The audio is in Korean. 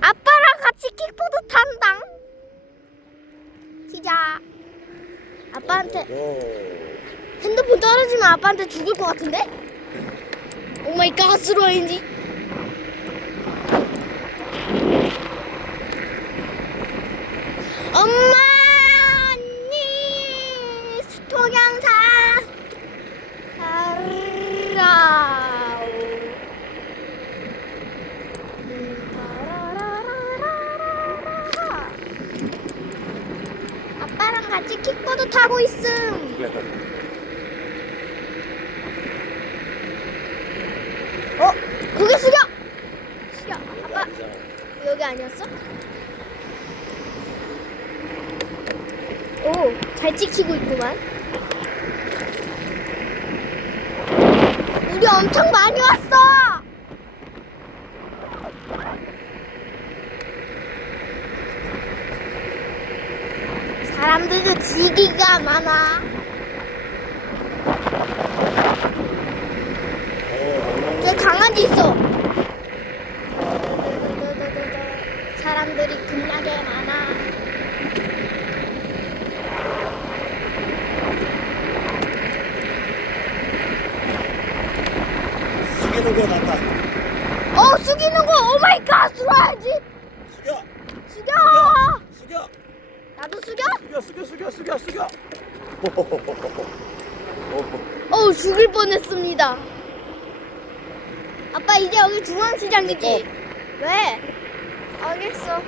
아빠랑 같이 킥보드 탄당. 시작. 아빠한테 오. 핸드폰 떨어지면 아빠한테 죽을 것 같은데? 오 마이 갓, 스로인지. 엄마, 언니, 동영상. 같이 킥보드 타고 있음. 어? 고개 숙여! 숙여. 아빠, 여기 아니었어? 오, 잘 찍히고 있구만. 우리 엄청 많이 왔어! 사람들도 지기가 많아. 저 강아지 있어. 사람들이 겁나게 많아. 숙이는 거 낫다. 어 숙이는 거. 오 마이 갓 숙여야지. 숙여. 숙여. 숙여. 나도 숙여? 숙여 숙여 숙여 숙여 숙여. 어 죽을 뻔했습니다. 아빠 이제 여기 중앙시장이지? 왜? 알겠어.